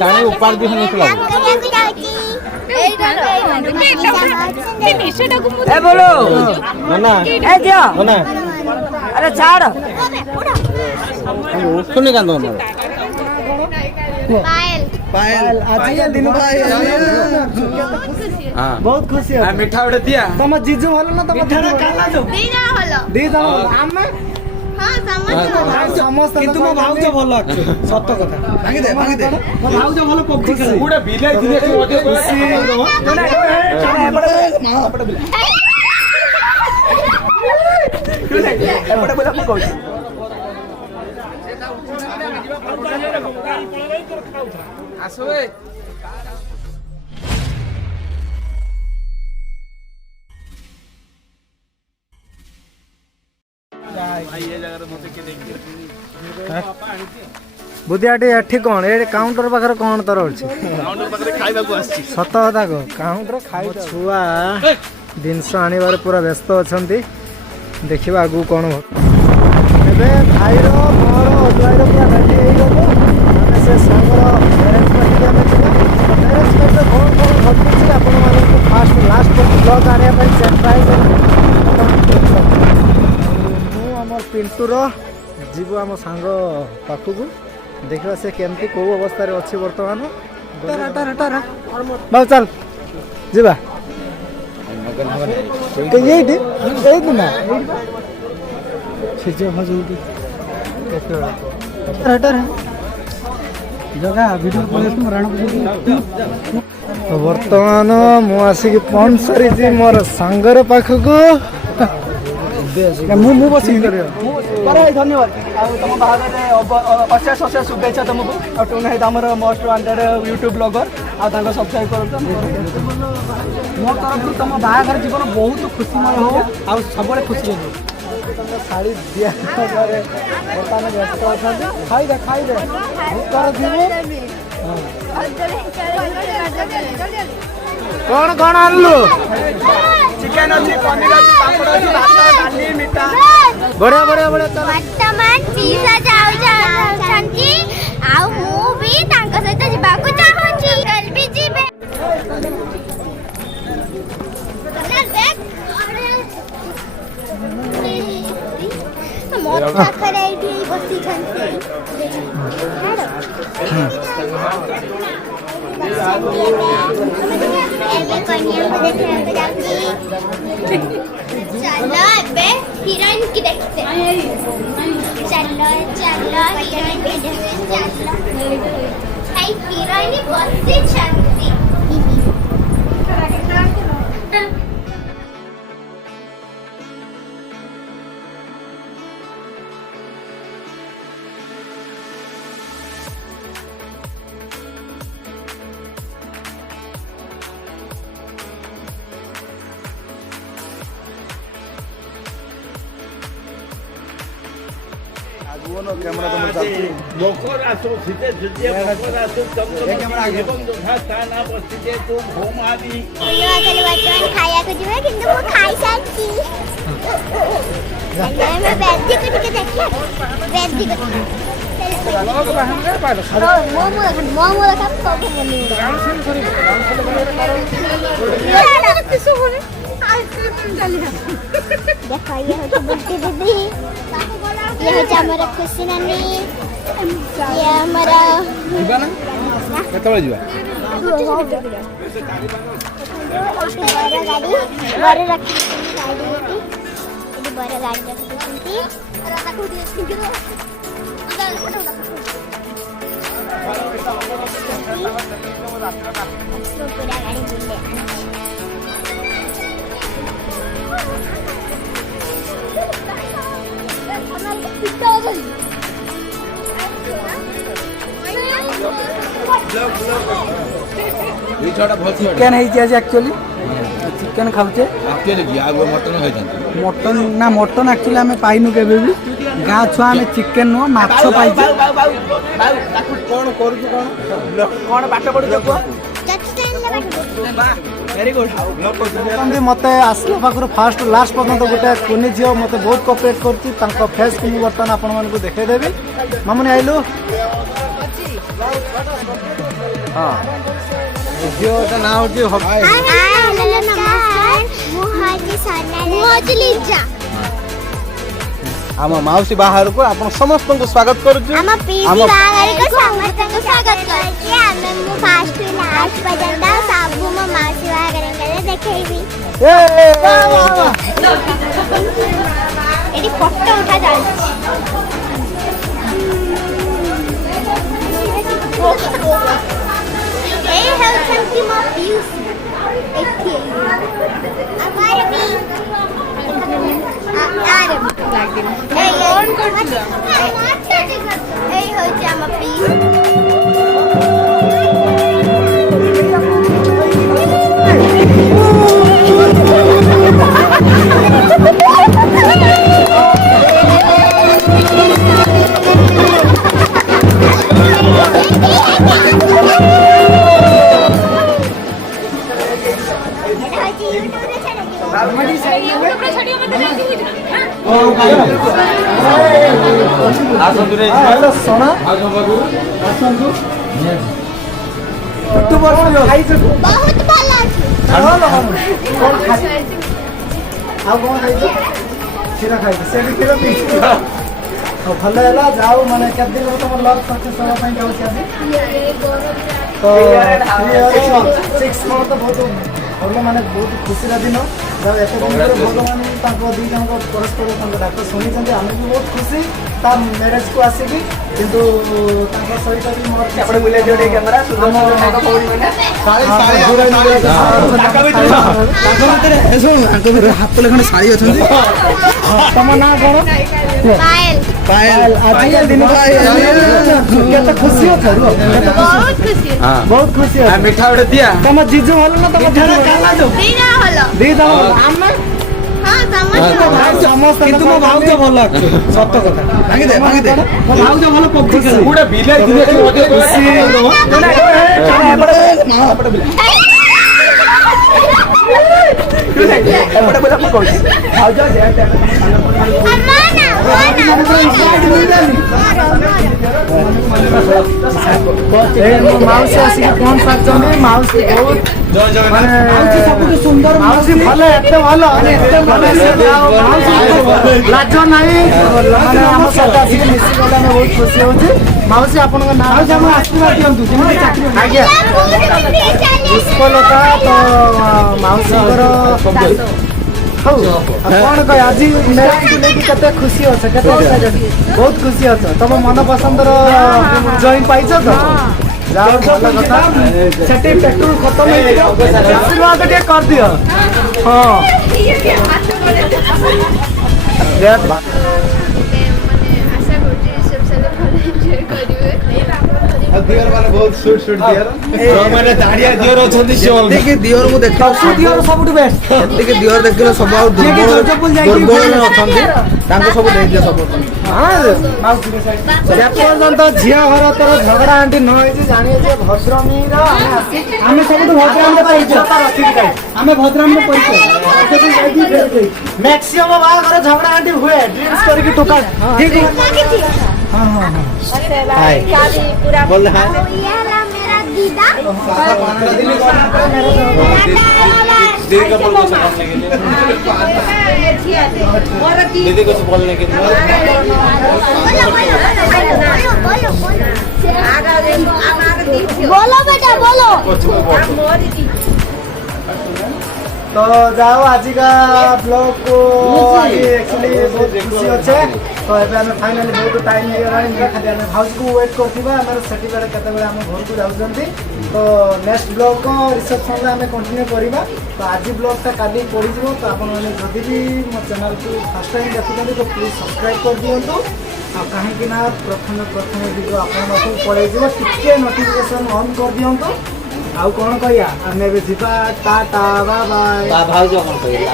टाणी ऊपर दी हने चला ए बोलो ना ए दियो ना अरे छाड़ सुने कांदो ना पायल आज ये दिन भाई हां बहुत खुशी है मिठा उड़े दिया तम जीजू हलो ना तम मिठा काला जो दी जाओ हम समस्त किंतु मो भाऊ जो भलो सत्य कथा भांगी दे मो भाऊ जो भलो पबजी खेले पूरा बिलाई दिने से ओटे एपटे बोला को कहू आसो ए बुधियाटी एठी कौन ए काउंटर पाखर कौन तर अछि काउंटर पाखरे खाइबा को आछि सत कथा को काउंटर खाइ छुआ जिनस आनिबार पूरा व्यस्त अछंती देखिबा आगु कोन एबे भाईरो मोर अजवाईरो पूरा भेटी हेइ गलो माने से संगर मैरेज पार्टी में छिला मैरेज में कोन कोन घटुछि आपण माने को फास्ट लास्ट ब्लॉग आने पर सरप्राइज मु हमर पिंटू रो जीव आम सांग पाखु देखा से केमती को अवस्था रे अछि वर्तमान टारा टारा टारा बाबू चल जीवा के ये दे ना सिजो हजूटी टारा टारा जगह वीडियो पुलिस में राणा तो वर्तमान मु आसी कि फोन सरी जी मोर सांगर पाखु को मु मु बसी धन्यवाद तुम बाहर अशेष अशेष शुभेच्छा तुमको और तुम है मोस्ट वांटेड यूट्यूब ब्लॉगर और सब्सक्राइब कर मो तरफ तुम बाहर जीवन बहुत खुशीमय हो और सब खुशी रहो शाड़ी दिया बर्तमान व्यस्त अच्छा खाई दे कौन कौन आनलु चिकन अछि पनीर अछि पापड़ अछि भात डाली मीठा बढ़िया बढ़िया बढ़िया चल वर्तमान पीसा जाऊ छंती आ मु भी तांक सहित जिबा को चाहूची एलबी जीबे ना देख मोर पाखरे एठी बसी छंती एबे कन्या को देखा जाऊची चलो बे हीरोइन की देखते चलो चलो हीरोइन की देखते चलो आई हीरोइन बसी छंती वो कैमरा तो चलती मकर आसो सीते जुजिया मकर आसो चंद्र कैमरा आगे एवं जोधा स्थाना बसिते तो भूम आदि हेलो अकल वर्तमान खाया को जिवे किंतु वो खाई साची हेलो मैं बैठी को टिके देखिए बैठी को लोग हम रे पालो मोमो लगा सब बनी काउंसिल करी किसो बोले आइसक्रीम डाली देखो ये हो तो बुट्टी दीदी ये हो हमारा खुशी नानी ये हमारा जीवा ना केतबे जीवा बड़ा गाड़ी बड़ा रखी गाड़ी ये बड़ा गाड़ी रखी और आता को दिए पूरा गाड़ी बुले चिकन है एक्चुअली चिकन खाऊचे मटन ना मटन एक्चुअली आम पाइनु के भी गाँ छुआ आम चिकेन नुह माछ पाइचे मत आसला पाखु फास्ट लास्ट पर्यटन गोटे कुनी झील मत बहुत कोऑपरेट कर फेस को बर्तमान आपण देखदेवी मामुनी आइलु ହଁ ଝିଅଟା ନାଁ ହେଉଛି हेलो नमस्कार मुहाजी सोनाली मुहाजी लिजा ଆମ ମାଉସୀ ବାହାରକୁ ଆପଣ ସମସ୍ତଙ୍କୁ ସ୍ୱାଗତ କରୁଛୁ। ଆମ ପିସି ବାହାଘର को ସମସ୍ତଙ୍କୁ ସ୍ୱାଗତ କରୁଛି। ଆମେ ମୁଁ ଫାଷ୍ଟ ଟୁ ଲାଷ୍ଟ ପର୍ଯ୍ୟନ୍ତ ସବୁ ମୋ ମାଉସୀ ବାହାଘରରେ ଦେଖେଇବି। ଏଠି ଫଟୋ ଉଠା ଚାଲିଛି। ଏଇ ହେଉଛନ୍ତି ମୋ ପିଉସୀ। ଏଠି ଆମର ବି ଏଇ ହଉଛି ଆମ ପିଉସୀ। ବହୁତ ଭଲ ଅଛି। ଆଉ କଣ ଖାଇଛ? କ୍ଷୀର ଖାଇଛ ସେଠି କ୍ଷୀର ପିଇଛ ଭଲ ହେଲା ଯାଉ ମାନେ କେତେ ଦିନ ତମ ଲଭ୍ ସକ୍ସେସ୍ ହେବା ପାଇଁ ଯାଉଛି ଆଜି ତ 6 month ତ ବହୁତ ଭଲ ମାନେ ବହୁତ ଖୁସିର ଦିନ ଯାଉ ଏତେ ଦିନ ପରେ ଭଗବାନ ତାଙ୍କ ଦୁଇ ଜଣଙ୍କ ପରସ୍ପର ତାଙ୍କ ଡାକ ଶୁଣିଛନ୍ତି ଆମେ ବି ବହୁତ ଖୁସି ତା ମ୍ୟାରେଜକୁ ଆସିକି କିନ୍ତୁ ତାଙ୍କ ସହିତ ବି ମୋର આપણે બોલે જો રે કેમેરા સુંદર સુંદર ફોટો પકડી મને ହାତ ଲେଖାଣେ ଶାଢ଼ୀ ଅଛନ୍ତି। ତମ ନାଁ କଣ? ପାଏଲ ପାଏଲ ଆଜି ଦିନ କେତେ ଖୁସି ଅଛ? ବହୁତ ଖୁସି ବହୁତ ଖୁସି ଅଛ? ମିଠା ଗୋଟେ ଦିଆ ତମ ଜିଜୁ ଭଲ ନା ତମ ଝିଅ ଦି ଜଣ ଭଲ ଦି ଜଣ ଆମେ ହଁ ସମସ୍ତେ କିନ୍ତୁ ମୋ ଭାଉଜ ଭଲ ଅଛି ସତ କଥା ଭାଙ୍ଗିଦେ ଭାଙ୍ଗିଦେ ମୋ ଭାଉଜ ଭଲ ପକ୍ଷୀ ଖେଳେ ଗୋଟେ ବିଲେଇ ଦିନେ ଏପଟେ ବୋଲା ପକଉଛି ଭାଉଜ ମାଉସୀ ଆସିକି ପହଞ୍ଚ ପାରୁଛନ୍ତି ମାଉସୀ ବହୁତ ମାଉସୀ ସବୁଠୁ ସୁନ୍ଦର ମାଉସୀ ଭଲ ଏତେ ଭଲ ଲାଜ ନାହିଁ ମାନେ ଆମ ସହିତ ଆସିକି ମିଶିଗଲେ ଆମେ ବହୁତ ଖୁସି ହଉଛି ମାଉସୀ ଆପଣଙ୍କ ନାଁ ଆଶୀର୍ବାଦ ଦିଅନ୍ତୁ ଆଜ୍ଞା ପୁଷ୍ପଲତା ତ ମାଉସୀଙ୍କର ହଉ କଣ କହ ଆଜି ମ୍ୟାରେଜକୁ ନେଇକି କେତେ ଖୁସି ଅଛ କେତେ ବହୁତ ଖୁସି ଅଛ ତମ ମନ ପସନ୍ଦର ଜଏନ୍ ପାଇଛ ତ ଯାଅ ଭଲ କଥା ସେଠି ପେଟ୍ରୋଲ ଖତମ ହେଇଯିବ ଆଶୀର୍ବାଦ ଟିକେ କରିଦିଅ ହଁ ଦିଅର ମାନେ ବହୁତ ସୁଟ ସୁଟ ଦିଅର ମାନେ ଦାଢିଆ ଦିଅର ଅଛନ୍ତି ଏତିକି ଦିଅର ମୁଁ ଦେଖିଲି ଦିଅର ସବୁଠୁ ବେଷ୍ଟ ଏତିକି ଦିଅର ଦେଖିଲେ ସବୁ ଆଉ ଦୁର୍ବଳ ଅଛନ୍ତି ତାଙ୍କୁ ସବୁ ଦେଇଦିଅ ସବୁ ଏପର୍ଯ୍ୟନ୍ତ ଝିଅ ଘର ତୋର ଝଗଡା ଆଣ୍ଟି ନ ହେଇଛି ଜାଣିଛେ ଭଦ୍ରମୀର ଆମେ ସବୁଠୁ ଭଦ୍ରାମୀର ପରିଚୟ ଆମେ ଭଦ୍ରାମୀର ପରିଚୟ ମ୍ୟାକ୍ସିମମ୍ ବାହାଘର ଝଗଡା ଆଣ୍ଟି ହୁଏ ଡ୍ରିଙ୍କ୍ସ କରିକି ଟୋକା ଠିକ हाँ हाँ हाँ बोल रहा है ये वाला मेरा दीदा दीदी कुछ बोलने के लिए बोलो बेटा बोलो तो जाओ आज का ब्लॉग को एक्चुअली बहुत खुशी अच्छे तो ଏବେ ଆମେ ଫାଇନାଲି ବହୁତ ଟାଇମ୍ ହେଇଗଲାଣି ନିହାତି ଆମେ ହାଉସ୍କୁ ୱେଟ୍ କରିଥିବା ଆମର ସେଠି ବେଳେ କେତେବେଳେ ଆମ ଘରକୁ ଯାଉଛନ୍ତି ତ ନେକ୍ସଟ ବ୍ଲଗ୍ ରିସେପସନ୍ରେ ଆମେ କଣ୍ଟିନ୍ୟୁ କରିବା ତ ଆଜି ବ୍ଲଗ୍ଟା କାଲି ପଡ଼ିଯିବ ତ ଆପଣମାନେ ଯଦି ବି ମୋ ଚ୍ୟାନେଲ୍କୁ ଫାର୍ଷ୍ଟ ଟାଇମ୍ ଦେଖୁଛନ୍ତି ତ ପ୍ଲିଜ୍ ସବସ୍କ୍ରାଇବ୍ କରିଦିଅନ୍ତୁ ଆଉ କାହିଁକି ନା ପ୍ରଥମେ ଭିଡ଼ିଓ ଆପଣଙ୍କ ପାଖକୁ ପଳେଇଯିବ ଟିକେ ନୋଟିଫିକେସନ୍ ଅନ୍ କରିଦିଅନ୍ତୁ ଆଉ କ'ଣ କହିବା ଆମେ ଏବେ ଯିବା ଟାଟା ବାଏ ବାଏ ଭାଉଜ କ'ଣ କହିଲେ